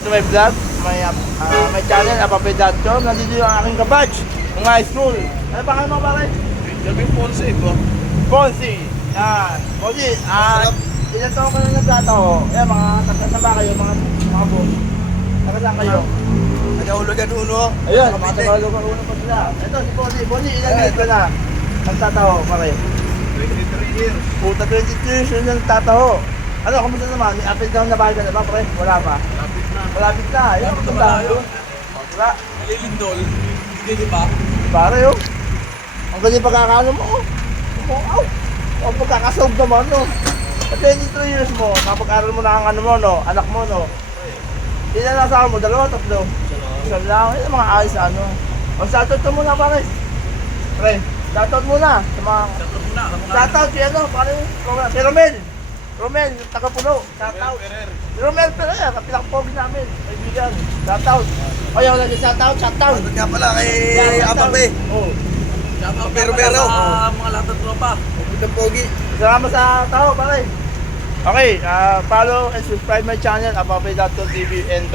May vlog, may channel, apape.com. Nandito yung aking kabatch, ng high school. Ano pa kayo mga pare? Gabi Ponce, bro. Ponzi. Yan. Ponzi, ilan taon ka na nagtataho? Yan, mga taga ba kayo, mga boss? Taga kayo? Nagahulugan uno. Ayun, mga taga-lugar uno pa sila. Ito, si Ponzi. Ponzi, ilan years ka na? Nagtataho, pare? 23 years. Puta, 22 years na nagtataho. Ano, kamusta naman? May up and down na ba ka na ba, pare? Wala pa. Lapit na. Malapit na. Ayun, Lapit na kamusta? malayo. Wala. Nalilindol. Hindi di ba? Pare, oh. Ang ganyan pagkakano mo, oh. Wow. Ang pagkakasawag naman, no. At 23 years mo, kapag-aral mo na ang ano mo, no. Anak mo, no. Ilan na asawa mo? Dalawa, tatlo? Isa lang. Yan ang mga ayos na ano. O, shoutout ka muna, pare. Pre, shoutout muna. Sa mga... Shoutout muna. Shoutout si ano, pare. Si Romel. Romel, yung taga-puno. Shoutout. Si Romel, pero yan, kapilak-pogi namin. Kaibigan. Shoutout. O, yung lagi shoutout. Shoutout nga pala kay Apape. Oo. Shoutout Pero, sa mga lahat ng tropa. Pagkutang pogi. Salamat sa tao, pare. Okay, follow and subscribe my channel, apape.com TV and